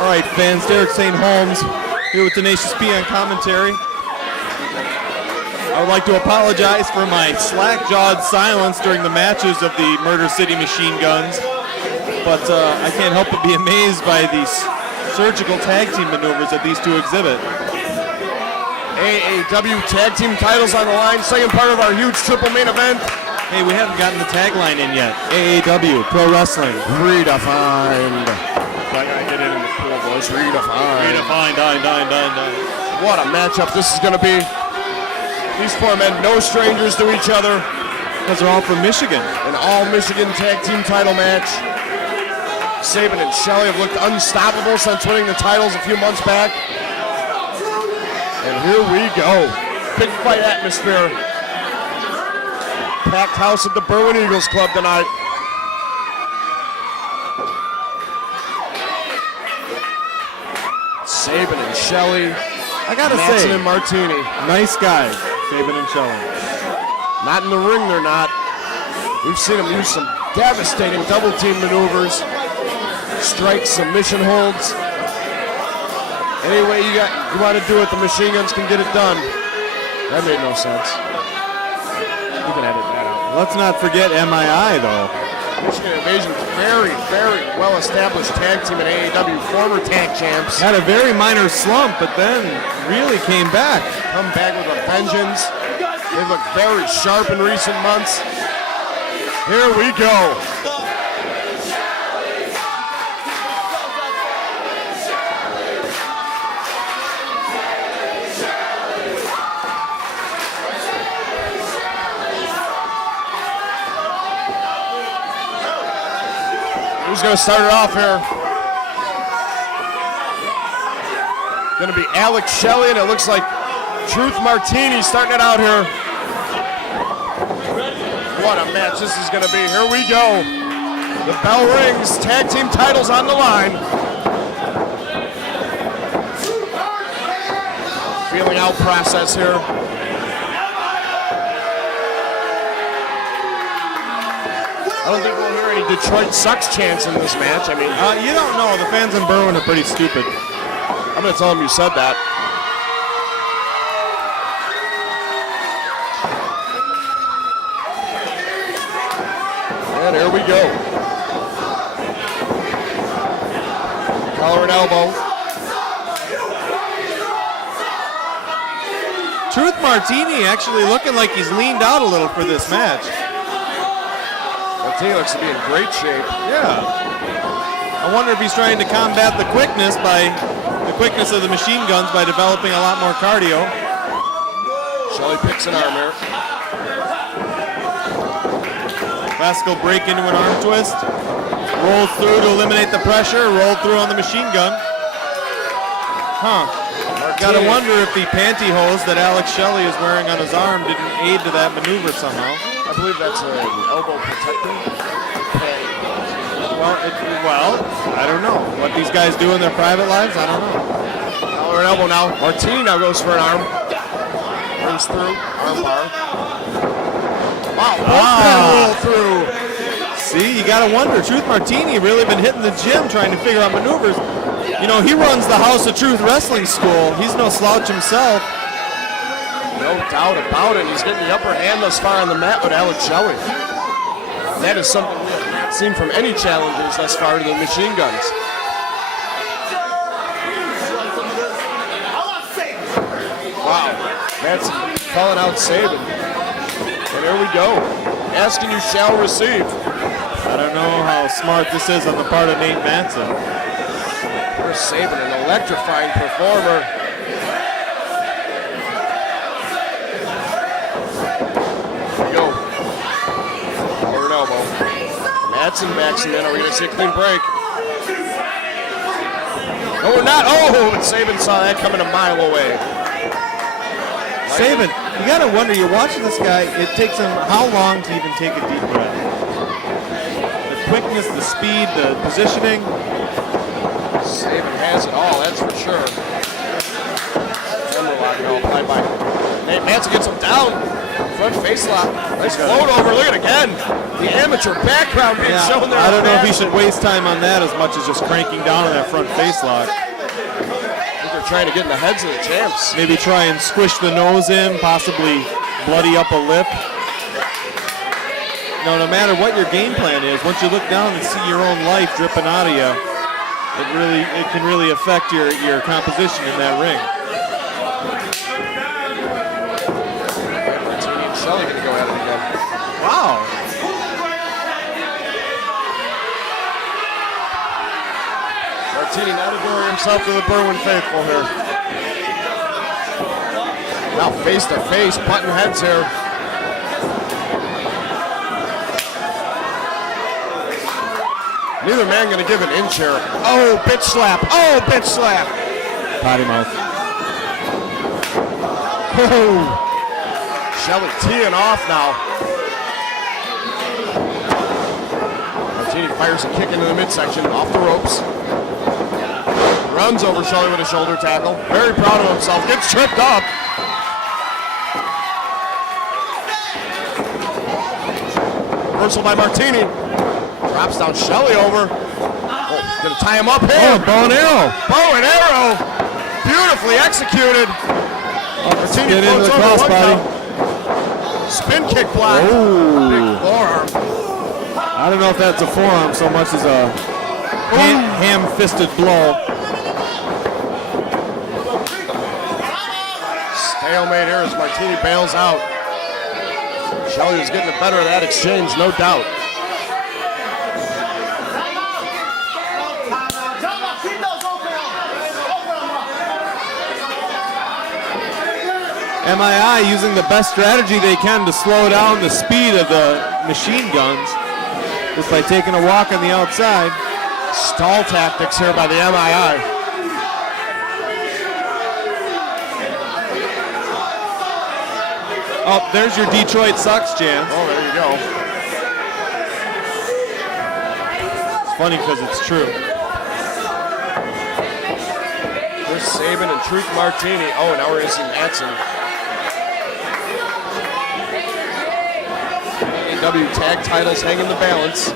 All right, fans, Derek St. Holmes here with Tenacious P on commentary. I would like to apologize for my slack-jawed silence during the matches of the Murder City Machine Guns, but I can't help but be amazed by these surgical tag team maneuvers that these two exhibit. AAW tag team titles on the line, second part of our huge triple main event. Hey, we haven't gotten the tagline in yet. AAW, Pro Wrestling. Redefined. I gotta get it in the cool voice. Redefined. Redefined, dine. What a matchup this is gonna be. These four men, no strangers to each other. Because they're all from Michigan. An all-Michigan tag team title match. Sabin and Shelley have looked unstoppable since winning the titles a few months back. And here we go. Big fight atmosphere. Packed house at the Berwyn Eagles Club tonight. Sabin and Shelley. I gotta Mattson say, and Martini. nice guys, Sabin and Shelley. Not in the ring, they're not. We've seen them use some devastating double team maneuvers, strike submission holds. Any way you want to do it, the machine guns can get it done. That made no sense. You can edit that out. Let's not forget MII, though. Michigan Invasion's very, very well-established tag team in AAW, former tag champs. Had a very minor slump, but then really came back. Come back with a vengeance. They look very sharp in recent months. Here we go. Who's going to start it off here? Going to be Alex Shelley, and it looks like Truth Martini starting it out here. What a match this is going to be. Here we go. The bell rings. Tag team titles on the line. Feeling out process here. I don't think we'll hear any Detroit sucks chants in this match. I mean, You don't know. The fans in Berwyn are pretty stupid. I'm going to tell them you said that. And here we go. Collar and elbow. Truth Martini actually looking like he's leaned out a little for this match. Martini looks to be in great shape. Yeah. I wonder if he's trying to combat the quickness of the machine guns by developing a lot more cardio. Shelley picks an arm here. Vasco break into an arm twist. Rolls through to eliminate the pressure. Rolled through on the machine gun. Gotta wonder if the pantyhose that Alex Shelley is wearing on his arm didn't aid to that maneuver somehow. I believe that's an elbow protector. Well, I don't know. What these guys do in their private lives, I don't know. Collar and elbow now. Martini now goes for an arm. Runs through. Arm bar. Wow, roll through. See, you gotta wonder. Truth Martini really been hitting the gym trying to figure out maneuvers. You know, he runs the House of Truth Wrestling School. He's no slouch himself. No doubt about it. He's getting the upper hand thus far on the mat with Alex Shelley. That is something we have not seen from any challengers thus far to the machine guns. Wow, that's calling out Sabin. And here we go. Asking you shall receive. I don't know how smart this is on the part of Nate Mattson. Here's Sabin, an electrifying performer. Here we go. Collar and elbow. Mattson backs him in. Are we going to see a clean break? No, we're not. Oh, but Sabin saw that coming a mile away. Sabin, you gotta wonder, you're watching this guy, it takes him how long to even take a deep breath? The quickness, the speed, the positioning. Sabin has it all, that's for sure. Hammerlock now applied by Nate. Mattson gets him down. Front face lock. Nice float over. Look at it again. The amateur background being shown there. I don't know if he should waste time on that as much as just cranking down on that front face lock. They're trying to get in the heads of the champs. Maybe try and squish the nose in, possibly bloody up a lip. No matter what your game plan is, once you look down and see your own life dripping out of you, it can really affect your composition in that ring. Martini and Shelley going to go at it again. Wow. Martini not adoring himself to the Berwyn faithful here. Now face to face, button heads here. Neither man going to give an inch here. Oh, bitch slap. Oh, bitch slap. Potty mouth. Oh. Shelley teeing off now. Martini fires a kick into the midsection, off the ropes. Runs over Shelley with a shoulder tackle. Very proud of himself. Gets tripped up. Reversal by Martini. Drops down Shelley over. Oh, gonna tie him up here. Oh, bow and arrow. Bow and arrow. Beautifully executed. Martini Get into the floats over crossbody. one count. Spin kick block. Oh. Big forearm. I don't know if that's a forearm so much as a ham-fisted blow. Stalemate here as Martini bails out. Shelley is getting the better of that exchange, no doubt. MII using the best strategy they can to slow down the speed of the machine guns, just by taking a walk on the outside. Stall tactics here by the MII. Oh, there's your Detroit sucks chance. Oh, there you go. It's funny because it's true. There's Sabin and Truth Martini. Oh, now we're going to see Mattson. AEW tag titles hang in the balance.